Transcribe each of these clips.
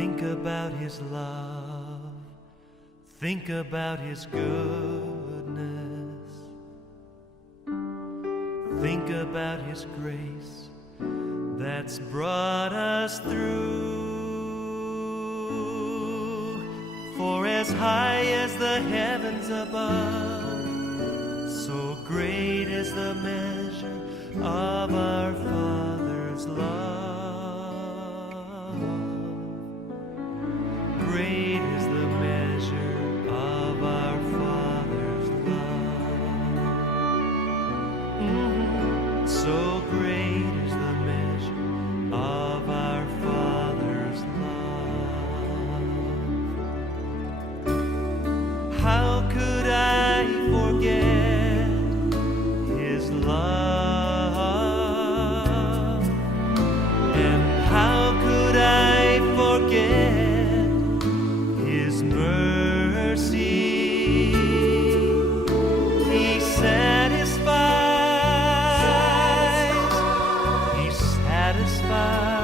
Think about His love, think about His goodness, think about His grace that's brought us through. For as high as the heavens above, so great is the measure of our Father's love. Great is the measure of our Father's love. So great is the measure of our Father's love. How could I forget His love? And how could I forget His mercy? He satisfies, He satisfies,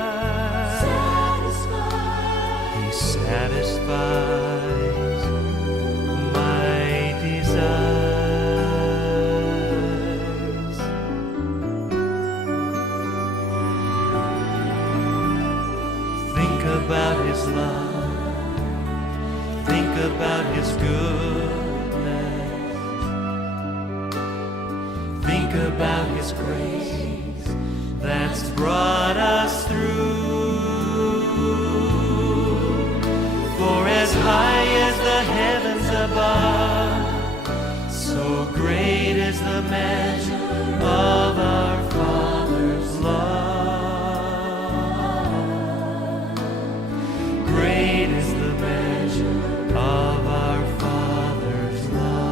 He satisfies my desires. Think about His love, think about His goodness, think about His grace that's brought us through. For as high as the heavens above, so great is the measure of our Father's love. Great is the measure of our Father's love.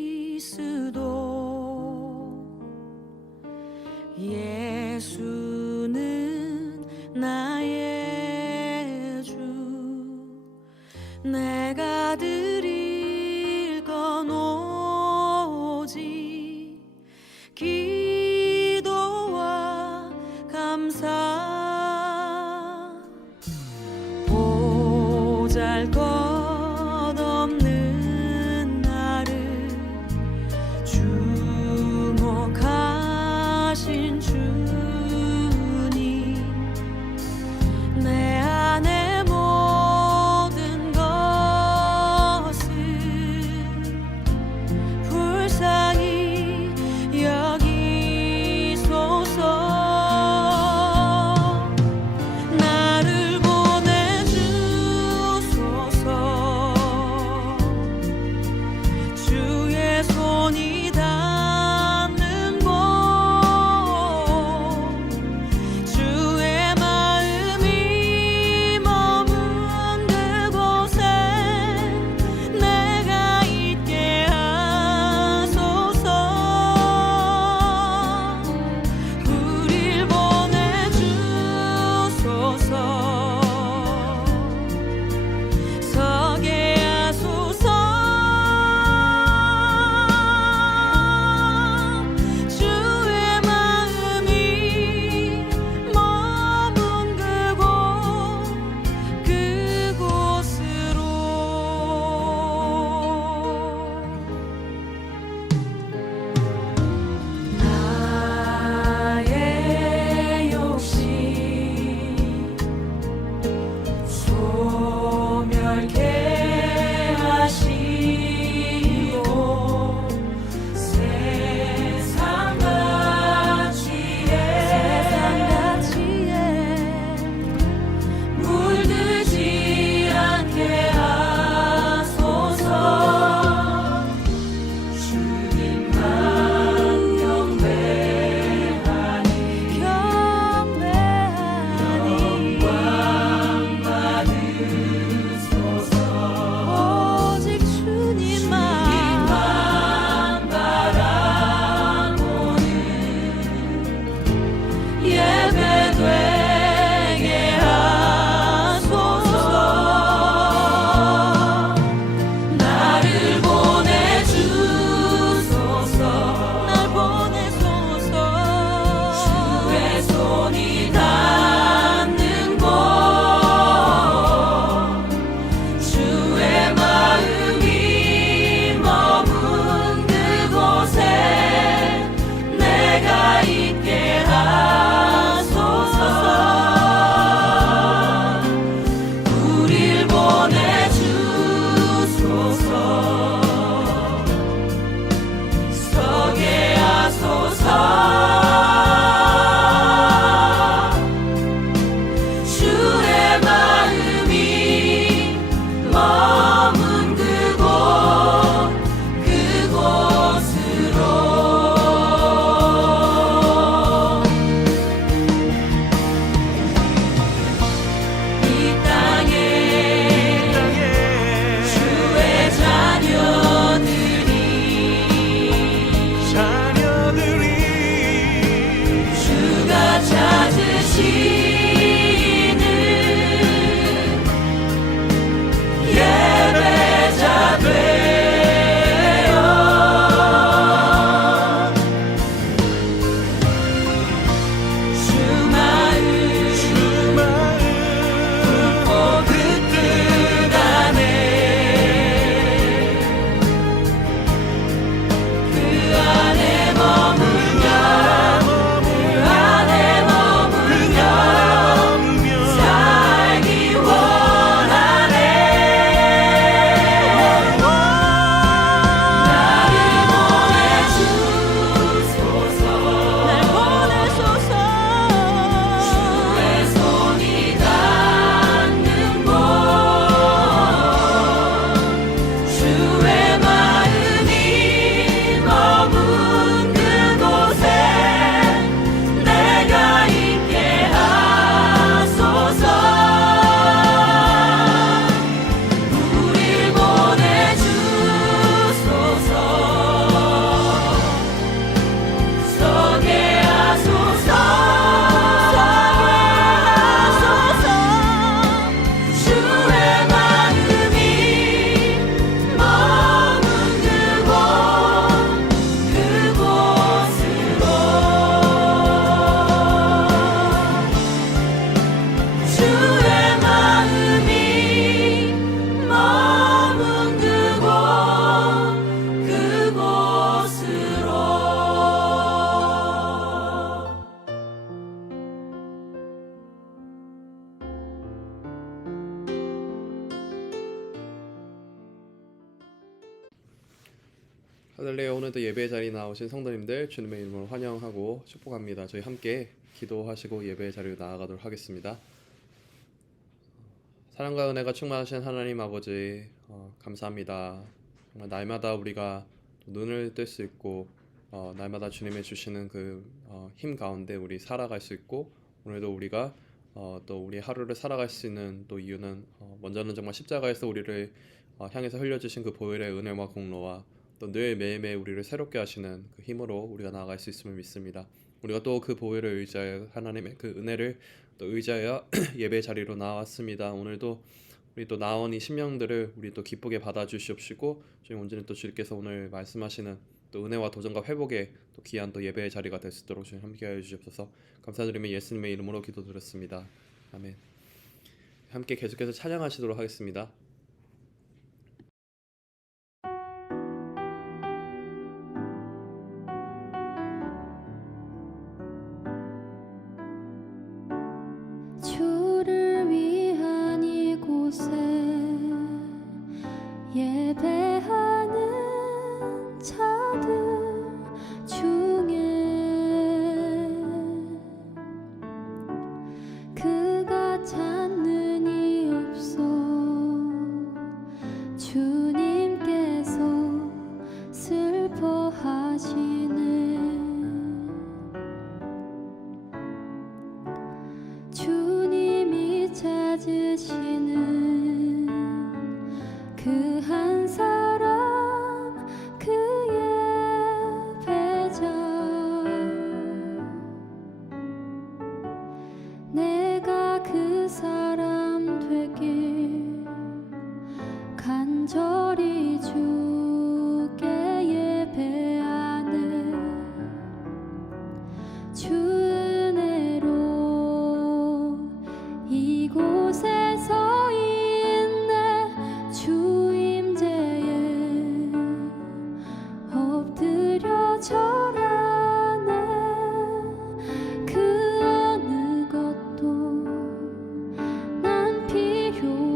그리스도 예수는 나의 주, 내가 드릴 건 오직 기도와 감사. 보잘것없는 나를 주목하신 주님, 내 안에 모든 것을 할렐루야. 오늘도 예배 자리에 나오신 성도님들 주님의 이름으로 환영하고 축복합니다. 저희 함께 기도하시고 예배 자리로 나아가도록 하겠습니다. 사랑과 은혜가 충만하신 하나님 아버지, 감사합니다. 정말 날마다 우리가 눈을 뜰 수 있고 날마다 주님의 주시는 그 힘 가운데 우리 살아갈 수 있고, 오늘도 우리가 또 우리 하루를 살아갈 수 있는 또 이유는 먼저는 정말 십자가에서 우리를 향해서 흘려주신 그 보혈의 은혜와 공로와 또 늘 매일매일 우리를 새롭게 하시는 그 힘으로 우리가 나아갈 수 있음을 믿습니다. 우리가 또 그 보혈을 의지하여 하나님의 그 은혜를 또 의지하여 예배 자리로 나왔습니다. 오늘도 우리 또 나온 이 심령들을 우리 또 기쁘게 받아주시옵시고, 주님 온전히 또 주께서 오늘 말씀하시는 또 은혜와 도전과 회복의 또 귀한 또 예배의 자리가 될 수 있도록 주님 함께하여 주시옵소서. 감사드리며 예수님의 이름으로 기도드렸습니다. 아멘. 함께 계속해서 찬양하시도록 하겠습니다. 주를 위한 이곳에 예배하는 자들 중에 그가 찾는 이 없어 주님께서 슬퍼하시네. 주님이 찾으시는 그 한 사람, 그의 배자. 내가 그 사람 되길 간절히 주께 예배하네. 주 은혜로 이곳에 서 있네. 주 임재에 엎드려 절하네. 그 어느 것도 난 필요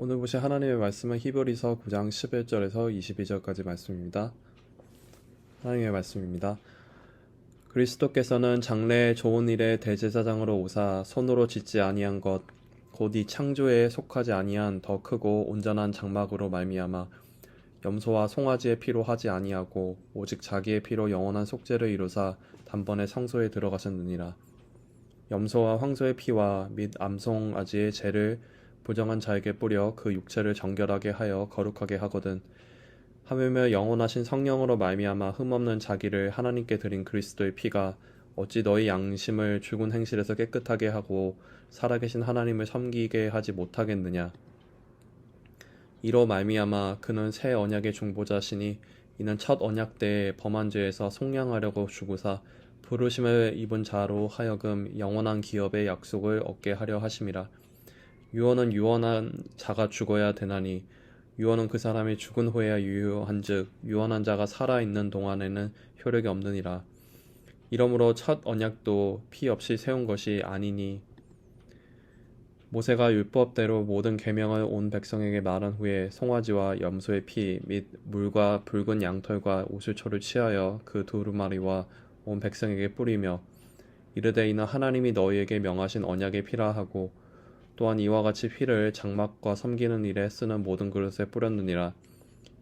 오늘 보실 하나님의 말씀은 히브리서 9장 11절에서 22절까지 말씀입니다. 하나님의 말씀입니다. 그리스도께서는 장래의 좋은 일의 대제사장으로 오사 손으로 짓지 아니한 것 곧 이 창조에 속하지 아니한 더 크고 온전한 장막으로 말미암아 염소와 송아지의 피로 하지 아니하고 오직 자기의 피로 영원한 속죄를 이루사 단번에 성소에 들어가셨느니라. 염소와 황소의 피와 및 암송아지의 죄를 부정한 자에게 뿌려 그 육체를 정결하게 하여 거룩하게 하거든. 하물며 영원하신 성령으로 말미암아 흠없는 자기를 하나님께 드린 그리스도의 피가 어찌 너희 양심을 죽은 행실에서 깨끗하게 하고 살아계신 하나님을 섬기게 하지 못하겠느냐. 이로 말미암아 그는 새 언약의 중보자시니 이는 첫 언약 때에 범한 죄에서 속량하려고 죽으사 부르심을 입은 자로 하여금 영원한 기업의 약속을 얻게 하려 하심이라. 유언은 유언한 자가 죽어야 되나니 유언은 그 사람이 죽은 후에야 유효한즉 유언한 자가 살아있는 동안에는 효력이 없느니라. 이러므로 첫 언약도 피 없이 세운 것이 아니니 모세가 율법대로 모든 계명을 온 백성에게 말한 후에 송아지와 염소의 피 및 물과 붉은 양털과 오슬초를 취하여 그 두루마리와 온 백성에게 뿌리며 이르되 이는 하나님이 너희에게 명하신 언약의 피라 하고 또한 이와 같이 피를 장막과 섬기는 일에 쓰는 모든 그릇에 뿌렸느니라.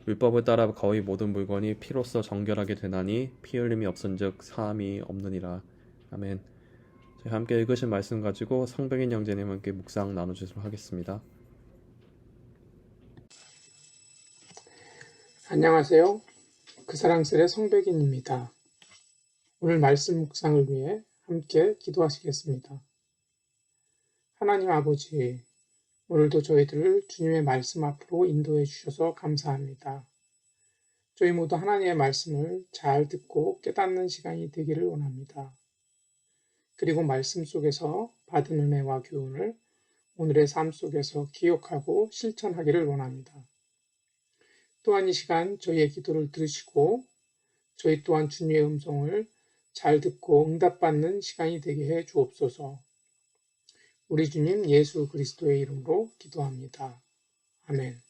율법을 따라 거의 모든 물건이 피로써 정결하게 되나니 피 흘림이 없은즉 사함이 없느니라. 아멘. 저희 함께 읽으신 말씀 가지고 성백인 형제님께 묵상 나눠주도록 하겠습니다. 안녕하세요. 그 사랑스레 성백인입니다. 오늘 말씀 묵상을 위해 함께 기도하시겠습니다. 하나님 아버지, 오늘도 저희들을 주님의 말씀 앞으로 인도해 주셔서 감사합니다. 저희 모두 하나님의 말씀을 잘 듣고 깨닫는 시간이 되기를 원합니다. 그리고 말씀 속에서 받은 은혜와 교훈을 오늘의 삶 속에서 기억하고 실천하기를 원합니다. 또한 이 시간 저희의 기도를 들으시고 저희 또한 주님의 음성을 잘 듣고 응답받는 시간이 되게 해 주옵소서. 우리 주님 예수 그리스도의 이름으로 기도합니다. 아멘.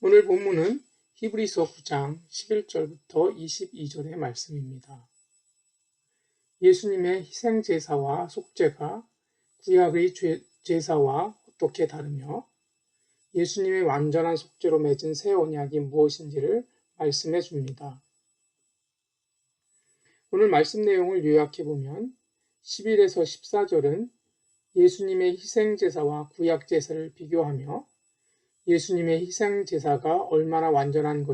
오늘 본문은 히브리서 9장 11절부터 22절의 말씀입니다. 예수님의 희생제사와 속죄가 구약의 제사와 어떻게 다르며 예수님의 완전한 속죄로 맺은 새 언약이 무엇인지를 말씀해 줍니다. 오늘 말씀 내용을 요약해보면 11에서 14절은 예수님의 희생제사와 구약제사를 비교하며 예수님의 희생제사가 얼마나 완전한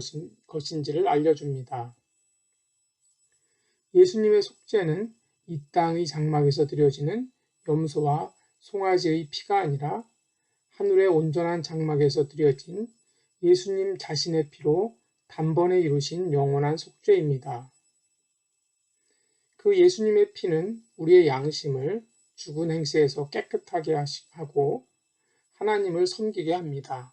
것인지를 알려줍니다. 예수님의 속죄는 이 땅의 장막에서 드려지는 염소와 송아지의 피가 아니라 하늘의 온전한 장막에서 드려진 예수님 자신의 피로 단번에 이루신 영원한 속죄입니다. 그 예수님의 피는 우리의 양심을 죽은 행세에서 깨끗하게 하고 하나님을 섬기게 합니다.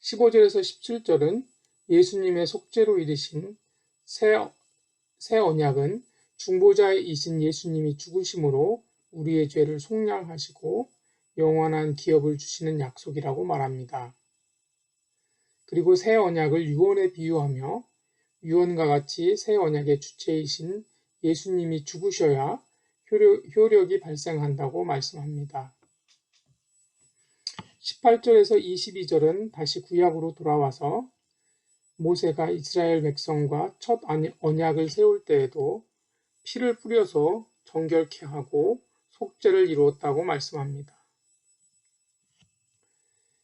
15절에서 17절은 예수님의 속죄로 이르신 새 언약은 중보자이신 예수님이 죽으심으로 우리의 죄를 속량하시고 영원한 기업을 주시는 약속이라고 말합니다. 그리고 새 언약을 유언에 비유하며 유언과 같이 새 언약의 주체이신 예수님이 죽으셔야 효력이 발생한다고 말씀합니다. 18절에서 22절은 다시 구약으로 돌아와서 모세가 이스라엘 백성과 첫 언약을 세울 때에도 피를 뿌려서 정결케 하고 속죄를 이루었다고 말씀합니다.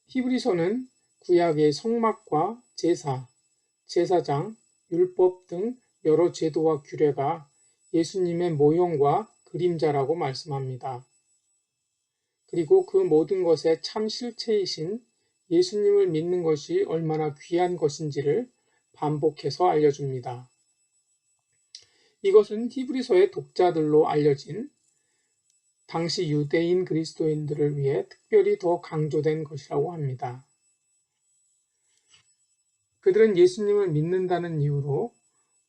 히브리서는 구약의 성막과 제사, 제사장, 율법 등 여러 제도와 규례가 예수님의 모형과 그림자라고 말씀합니다. 그리고 그 모든 것의 참 실체이신 예수님을 믿는 것이 얼마나 귀한 것인지를 반복해서 알려줍니다. 이것은 히브리서의 독자들로 알려진 당시 유대인 그리스도인들을 위해 특별히 더 강조된 것이라고 합니다. 그들은 예수님을 믿는다는 이유로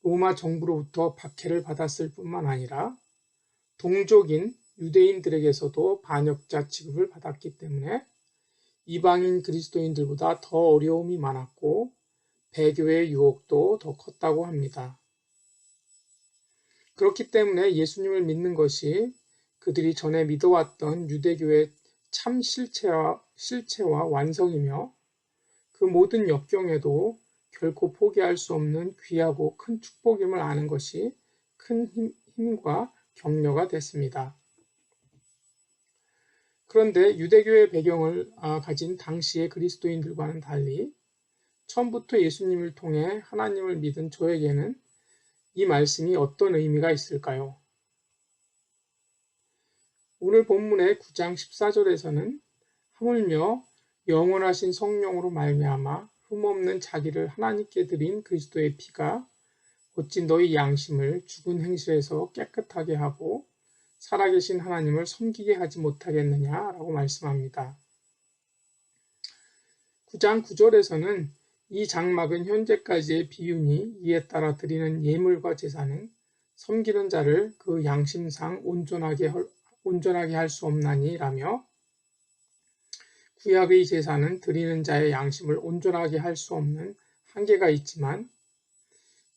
로마 정부로부터 박해를 받았을 뿐만 아니라 동족인 유대인들에게서도 반역자 취급을 받았기 때문에 이방인 그리스도인들보다 더 어려움이 많았고 배교의 유혹도 더 컸다고 합니다. 그렇기 때문에 예수님을 믿는 것이 그들이 전에 믿어왔던 유대교의 참 실체와 완성이며 그 모든 역경에도 결코 포기할 수 없는 귀하고 큰 축복임을 아는 것이 큰 힘과 격려가 됐습니다. 그런데 유대교의 배경을 가진 당시의 그리스도인들과는 달리 처음부터 예수님을 통해 하나님을 믿은 저에게는 이 말씀이 어떤 의미가 있을까요? 오늘 본문의 9장 14절에서는 하물며 영원하신 성령으로 말미암아 흠없는 자기를 하나님께 드린 그리스도의 피가 어찌 너희 양심을 죽은 행실에서 깨끗하게 하고 살아계신 하나님을 섬기게 하지 못하겠느냐라고 말씀합니다. 9장 9절에서는 이 장막은 현재까지의 비유니 이에 따라 드리는 예물과 제사는 섬기는 자를 그 양심상 온전하게 할 수 없나니 라며 구약의 제사는 드리는 자의 양심을 온전하게 할 수 없는 한계가 있지만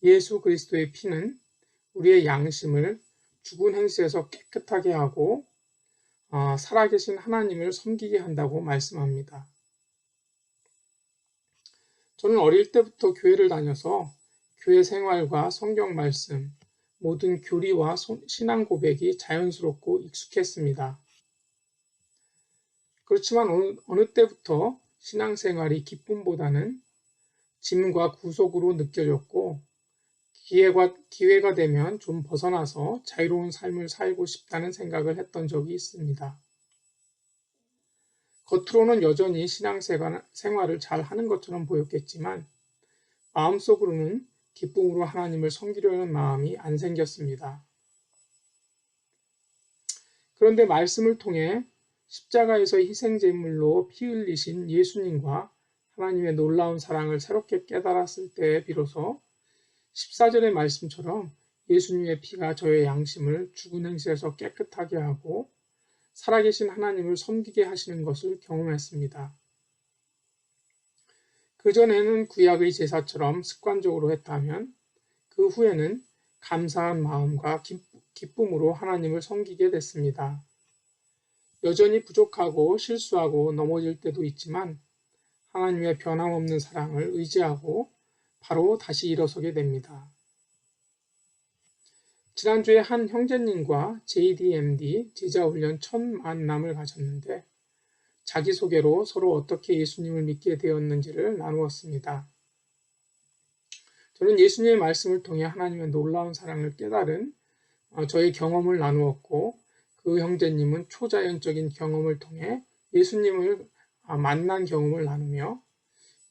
예수 그리스도의 피는 우리의 양심을 죽은 행실에서 깨끗하게 하고 살아계신 하나님을 섬기게 한다고 말씀합니다. 저는 어릴 때부터 교회를 다녀서 교회 생활과 성경 말씀, 모든 교리와 신앙 고백이 자연스럽고 익숙했습니다. 그렇지만 어느 때부터 신앙생활이 기쁨보다는 짐과 구속으로 느껴졌고 기회가 되면 좀 벗어나서 자유로운 삶을 살고 싶다는 생각을 했던 적이 있습니다. 겉으로는 여전히 신앙생활을 잘 하는 것처럼 보였겠지만 마음속으로는 기쁨으로 하나님을 섬기려는 마음이 안 생겼습니다. 그런데 말씀을 통해 십자가에서 희생제물로 피 흘리신 예수님과 하나님의 놀라운 사랑을 새롭게 깨달았을 때에 비로소 14절의 말씀처럼 예수님의 피가 저의 양심을 죽은 행실에서 깨끗하게 하고 살아계신 하나님을 섬기게 하시는 것을 경험했습니다. 그전에는 구약의 제사처럼 습관적으로 했다면 그 후에는 감사한 마음과 기쁨으로 하나님을 섬기게 됐습니다. 여전히 부족하고 실수하고 넘어질 때도 있지만 하나님의 변함없는 사랑을 의지하고 바로 다시 일어서게 됩니다. 지난주에 한 형제님과 JDMD 제자훈련 첫 만남을 가졌는데 자기소개로 서로 어떻게 예수님을 믿게 되었는지를 나누었습니다. 저는 예수님의 말씀을 통해 하나님의 놀라운 사랑을 깨달은 저의 경험을 나누었고 그 형제님은 초자연적인 경험을 통해 예수님을 만난 경험을 나누며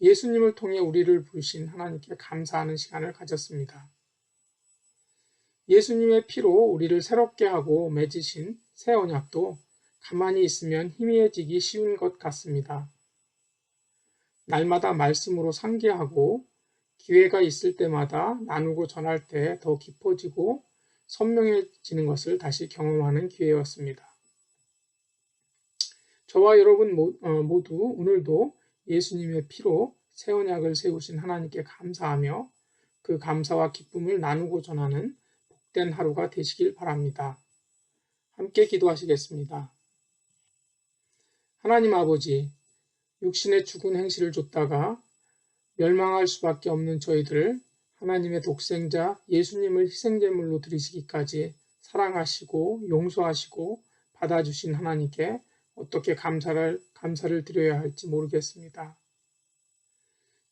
예수님을 통해 우리를 부르신 하나님께 감사하는 시간을 가졌습니다. 예수님의 피로 우리를 새롭게 하고 맺으신 새 언약도 가만히 있으면 희미해지기 쉬운 것 같습니다. 날마다 말씀으로 상기하고 기회가 있을 때마다 나누고 전할 때 더 깊어지고 선명해지는 것을 다시 경험하는 기회였습니다. 저와 여러분 모두 오늘도 예수님의 피로 새 언약을 세우신 하나님께 감사하며 그 감사와 기쁨을 나누고 전하는 복된 하루가 되시길 바랍니다. 함께 기도하시겠습니다. 하나님 아버지, 육신의 죽은 행실을 좇다가 멸망할 수밖에 없는 저희들을 하나님의 독생자 예수님을 희생제물로 드리시기까지 사랑하시고 용서하시고 받아주신 하나님께 어떻게 감사를 드려야 할지 모르겠습니다.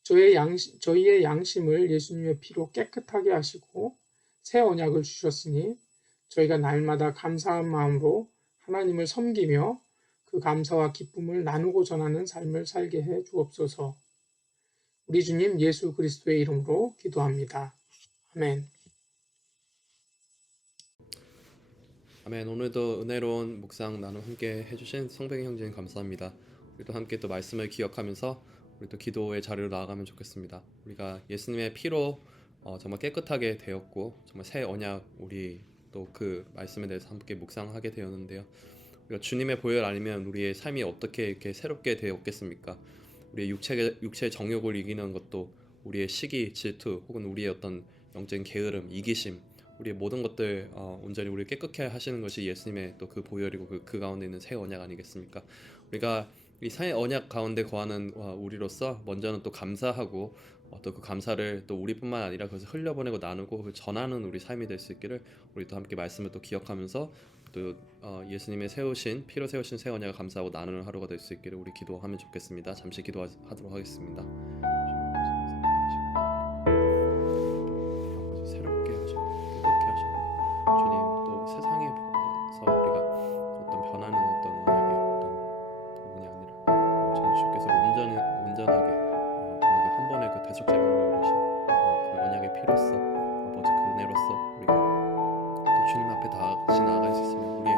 저희의 양심을 예수님의 피로 깨끗하게 하시고 새 언약을 주셨으니 저희가 날마다 감사한 마음으로 하나님을 섬기며 그 감사와 기쁨을 나누고 전하는 삶을 살게 해 주옵소서. 우리 주님 예수 그리스도의 이름으로 기도합니다. 아멘. 아멘. 오늘도 은혜로운 묵상 나눔 함께 해주신 성백이 형제님 감사합니다. 우리도 함께 또 말씀을 기억하면서 우리 또 기도의 자리로 나아가면 좋겠습니다. 우리가 예수님의 피로 정말 깨끗하게 되었고 정말 새 언약 우리 또 그 말씀에 대해서 함께 묵상하게 되었는데요. 우리가 주님의 보혈 아니면 우리의 삶이 어떻게 이렇게 새롭게 되었겠습니까? 우리의 육체의 정욕을 이기는 것도 우리의 시기, 질투 혹은 우리의 어떤 영적인 게으름, 이기심, 우리의 모든 것들 온전히 우리를 깨끗게 하시는 것이 예수님의 또 그 보혈이고 그 가운데 있는 새 언약 아니겠습니까? 우리가 이 새 언약 가운데 거하는 우리로서 먼저는 또 감사하고 또 그 감사를 또 우리뿐만 아니라 그것을 흘려보내고 나누고 그걸 전하는 우리 삶이 될 수 있기를 우리 또 함께 말씀을 또 기억하면서 또 예수님의 피로 세우신 새 언약을 감사하고 나누는 하루가 될 수 있기를 우리 기도하면 좋겠습니다. 잠시 기도하도록 하겠습니다. 새롭게 하시고 깨끗게 하시고 주님, 또 세상에서 우리가 어떤 변하는 어떤 언약의 어떤 부분이 아니라 저는 주께서 온전하게 정말 한 번의 그 대속제물로 이루신 그 언약의 피로써 아버지 그 은혜로서 우리가 또 주님 앞에 다시 나아갈 수 있으면 우리의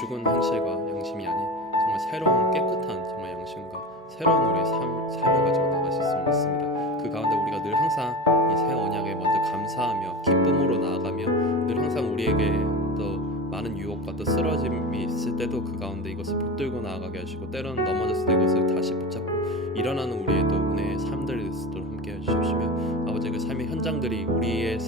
죽은 행실과 양심이 아닌 정말 새로운 깨끗한 정말 양심과 새로운 우리의 삶을 가지고 나갈 수 있음을 믿습니다. 그 가운데 우리가 늘 항상 이 새 언약에 먼저 감사하며 기쁨으로 나아가며 늘 항상 우리에게 또 많은 유혹과 또 쓰러짐이 있을 때도 그 가운데 이것을 붙들고 나아가게 하시고 때로는 넘어졌을 때 이것을 다시 붙잡고 일어나는 우리의 또 은혜의 삶들이 될 수 있도록 함께 해주십시며 아버지 그 삶의 현장들이 우리의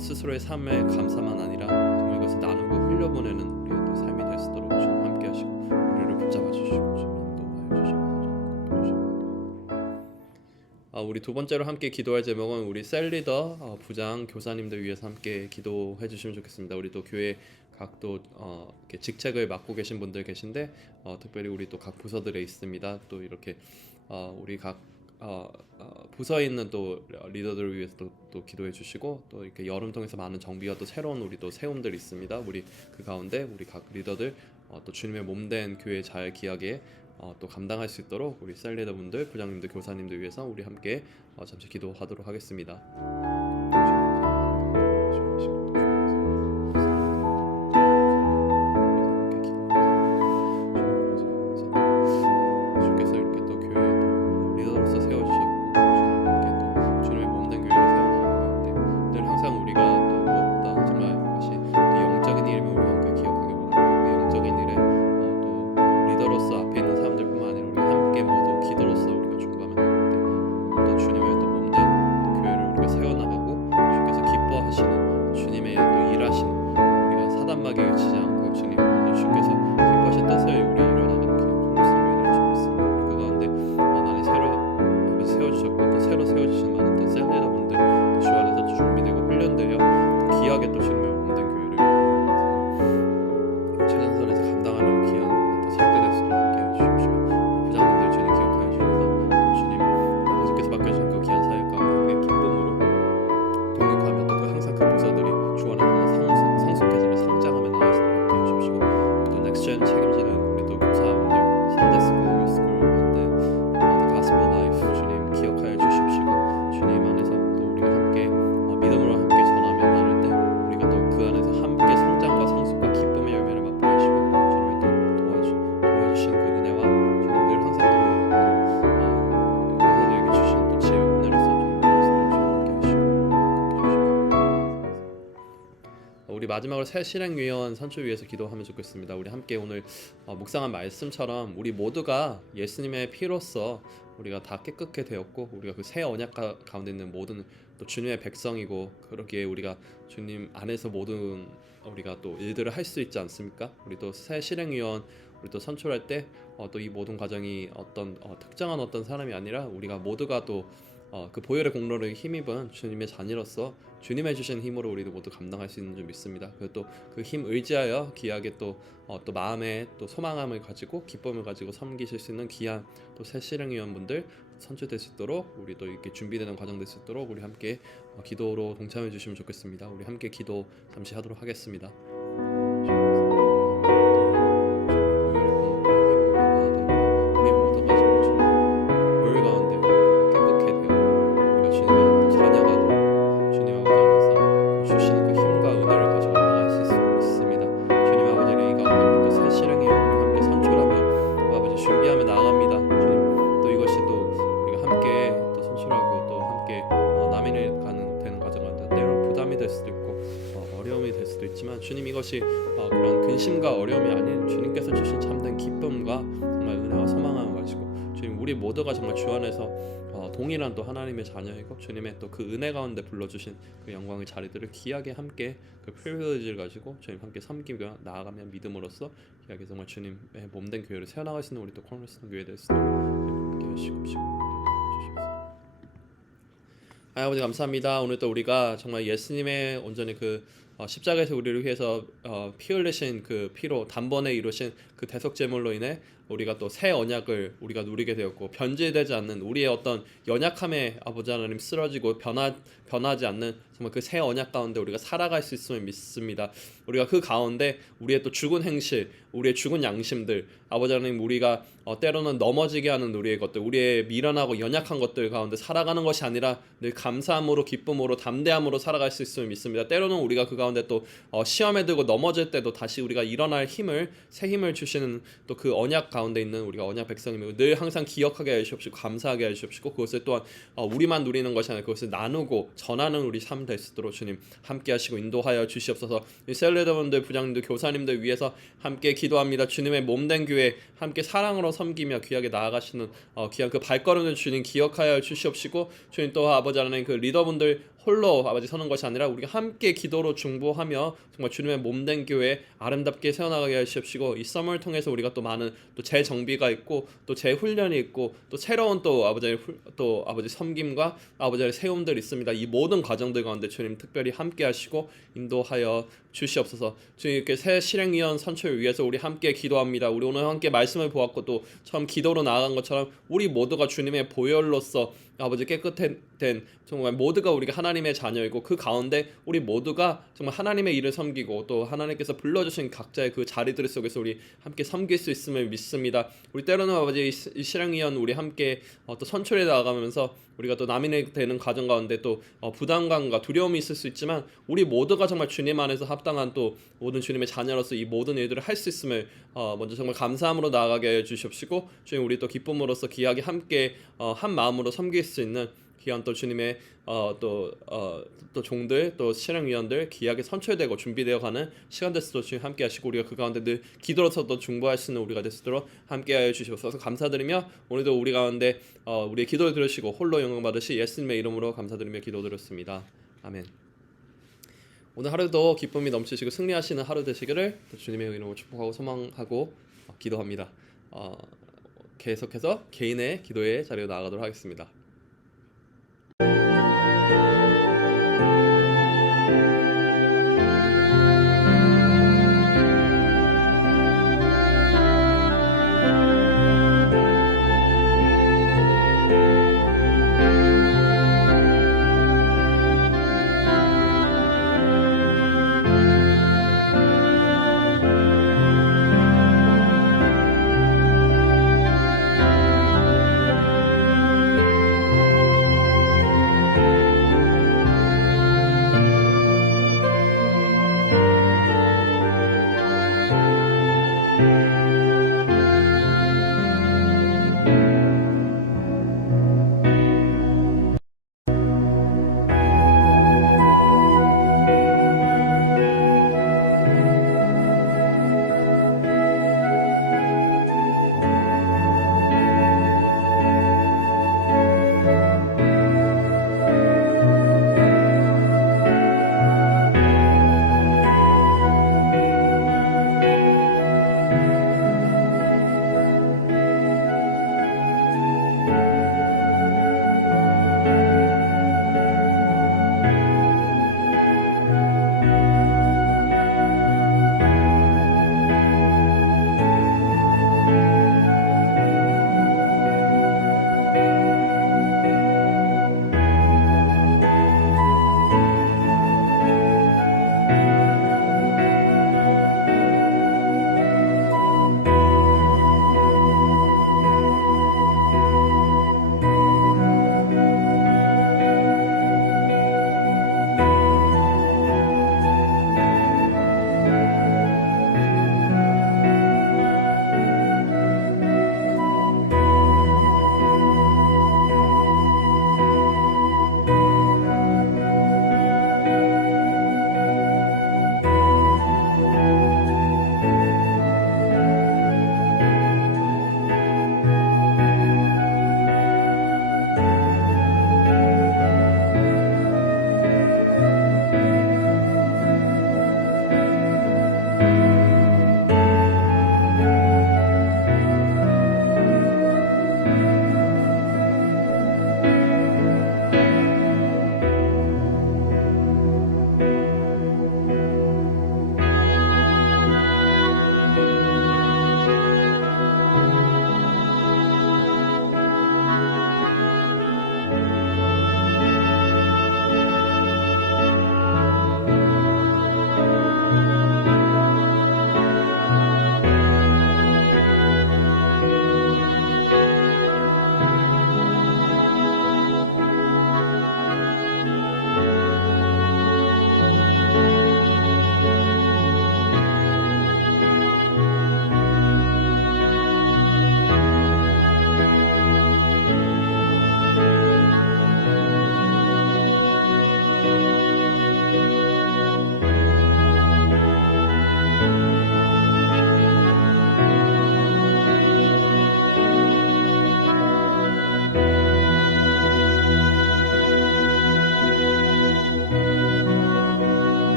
스스로의 삶의 감사만 아니라 정말 이것을 나누고 흘려보내는 우리의 또 삶이 될 수 있도록 주님 함께 하시고 우리를 붙잡아 주시고 주님 인도하여 주시고 우리 두 번째로 함께 기도할 제목은 우리 셀리더 부장 교사님들 위해서 함께 기도해 주시면 좋겠습니다. 우리 또 교회 각 또 직책을 맡고 계신 분들 계신데 특별히 우리 또 각 부서들에 있습니다. 또 이렇게 우리 각 부서에 있는 또 리더들을 위해서 또 기도해 주시고 또 이렇게 여름 통해서 많은 정비와 또 새로운 우리 또 세움들이 있습니다. 우리 그 가운데 우리 각 리더들 또 주님의 몸된 교회 잘 기하게 또 감당할 수 있도록 우리 셀리더분들, 부장님들, 교사님들 위해서 우리 함께 잠시 기도하도록 하겠습니다. 주께서 이렇게 또 교회에 또 리더로서 세워주셨고 주님 함께 또 주님의 몸된 교회를 세워나가는데 늘 항상 우리가 또 무엇보다 정말 그것이 또 영적인 일임을 우리 함께 기억하기 원합니다. 그 영적인 일에 또 리더로서 앞에 있는 사람들뿐만 아니라 우리 함께 모두 기도로서 우리가 중보하면 되는데 또 주님의 또 몸된 또 교회를 우리가 세워나가고 주께서 기뻐하시는 주님의 또 일하시는 우리가 사단마귀에 치지 않고 주님 주께서 기뻐하신 뜻을 우리 이뤄나가는 기업을 성교회를 주고 있습니다. 그 가운데 나를 새로 세워주셨고 또 새로 세워주신 많은 또 셀리더분들 또 주 안에서 준비되고 훈련되어 또 귀하게 또 주님의 몸된 교회를 최전선에서 감당하는 귀한 또 설계 될 수 있도록 함께 해주십시오. 부장님들 주님 기억하여 주셔서 또 주님 아버지께서 맡겨주신 그 귀한 사역 가운데 함께 기쁨으로 동역하며 또 항상 그 부서들이 주 안에서 성숙해지며 성장하며 나갈 수 있도록 함께 해주십시오. 또 넥스트젠 책임지는 우리 또 교사분들 선대스쿨, 유스쿨 한데 가스펠 라이프 주님 기억하여 주십시고 주님 안에서 또 우리가 함께 믿음으로 함께 전하며 나눌 때 우리가 또 그 안에서 함께 성장과 성숙과 기쁨의 열매를 맛보게 하시고 주님을 또 도와주신 그 은혜와 주님 늘 항상 그 교사들에게 주신 또 지혜와 은혜로서 주님 함께 하시고 우리 마지막으로 새 실행위원 선출 위해서 기도하면 좋겠습니다. 우리 함께 오늘 묵상한 말씀처럼 우리 모두가 예수님의 피로써 우리가 다 깨끗게 되었고 우리가 그 새 언약 가운데 있는 모든 또 주님의 백성이고 그러기에 우리가 주님 안에서 모든 우리가 또 일들을 할 수 있지 않습니까? 우리 또 새 실행위원 우리 또 선출할 때 또 이 모든 과정이 어떤 특정한 어떤 사람이 아니라 우리가 모두가 또 그 보혈의 공로를 힘입은 주님의 자녀로서 주님의 주신 힘으로 우리도 모두 감당할 수 있는 줄 믿습니다. 그리고 또 그 힘 의지하여 귀하게 또 마음에 또 소망함을 가지고 기쁨을 가지고 섬기실 수 있는 귀한 또 새 실행위원분들 선출될 수 있도록 우리 또 이렇게 준비되는 과정 될 수 있도록 우리 함께 기도로 동참해 주시면 좋겠습니다. 우리 함께 기도 잠시 하도록 하겠습니다. 것이 그런 근심과 어려움이 아닌 주님께서 주신 참된 기쁨과 정말 은혜와 소망을 가지고 주님 우리 모두가 정말 주 안에서 동일한 또 하나님의 자녀이고 주님의 또 그 은혜 가운데 불러주신 그 영광의 자리들을 귀하게 함께 그 프리빌리지를 가지고 주님 함께 섬기며 나아가며 믿음으로써 귀하게 정말 주님의 몸된 교회를 세워나갈 수 있는 우리 또 코너스톤 교회 될 수 있도록 함께 하시고 주시옵소서. 아버지 감사합니다. 오늘 또 우리가 정말 예수님의 온전히 그 십자가에서 우리를 위해서 피 흘리신 그 피로 단번에 이루신 그 대속 제물로 인해 우리가 또 새 언약을 우리가 누리게 되었고 변질되지 않는 우리의 어떤 연약함에 아버지 하나님 쓰러지고 변하지 않는 정말 그 새 언약 가운데 우리가 살아갈 수 있음을 믿습니다. 우리가 그 가운데 우리의 또 죽은 행실, 우리의 죽은 양심들, 아버지 하나님 우리가 때로는 넘어지게 하는 우리의 것들, 우리의 미련하고 연약한 것들 가운데 살아가는 것이 아니라 늘 감사함으로 기쁨으로 담대함으로 살아갈 수 있음을 믿습니다. 때로는 우리가 그 가운데 또 시험에 들고 넘어질 때도 다시 우리가 일어날 힘을 새 힘을 주시는 또 그 언약 가운데 있는 우리가 언약 백성이며 늘 항상 기억하게 해주시옵시고 감사하게 해주시옵시고 그것을 또한 우리만 누리는 것이 아니라 그것을 나누고 전하는 우리 삶 될 수 있도록 주님 함께 하시고 인도하여 주시옵소서. 이 셀레더분들 부장님들 교사님들 위해서 함께 기도합니다. 주님의 몸된 교회 함께 사랑으로 섬기며 귀하게 나아가시는 귀한 그 발걸음을 주님 기억하여 주시옵시고 주님 또 아버지 하나님 그 리더분들 홀로 아버지 서는 것이 아니라 우리가 함께 기도로 중보하며 정말 주님의 몸된 교회 아름답게 세워나가게 하시옵시고 이 썸을 통해서 우리가 또 많은 또 재정비가 있고 또 재훈련이 있고 또 새로운 또 아버지 섬김과 아버지의 세움들이 있습니다. 이 모든 과정들 가운데 주님 특별히 함께 하시고 인도하여 주시옵소서. 주님께 새 실행위원 선출을 위해서 우리 함께 기도합니다. 우리 오늘 함께 말씀을 보았고 또 처음 기도로 나아간 것처럼 우리 모두가 주님의 보혈로서 아버지 깨끗된 정말 모두가 우리가 하나님의 자녀이고 그 가운데 우리 모두가 정말 하나님의 일을 섬기고 또 하나님께서 불러주신 각자의 그 자리들 속에서 우리 함께 섬길 수 있음을 믿습니다. 우리 때로는 아버지 이 실행위원 우리 함께 또 선출해 나가면서 우리가 또 남인이 되는 과정 가운데 또 부담감과 두려움이 있을 수 있지만 우리 모두가 정말 주님 안에서 합당한 또 모든 주님의 자녀로서 이 모든 일들을 할 수 있음을 먼저 정말 감사함으로 나아가게 해주시옵시고 주님 우리 또 기쁨으로써 귀하게 함께 한 마음으로 섬길 수 있는 귀한 또 주님의 또 종들 또 실행위원들 귀하게 선출되고 준비되어 가는 시간 됐을 때 함께 하시고 우리가 그 가운데 늘 기도로서도 중보할 수 있는 우리가 됐도록 함께 하여 주시옵소서. 감사드리며 오늘도 우리 가운데 우리의 기도를 들으시고 홀로 영광 받으시 예수님의 이름으로 감사드리며 기도드렸습니다. 아멘. 오늘 하루도 기쁨이 넘치시고 승리하시는 하루 되시기를 주님의 이름으로 축복하고 소망하고 기도합니다. 계속해서 개인의 기도의 자리로 나아가도록 하겠습니다.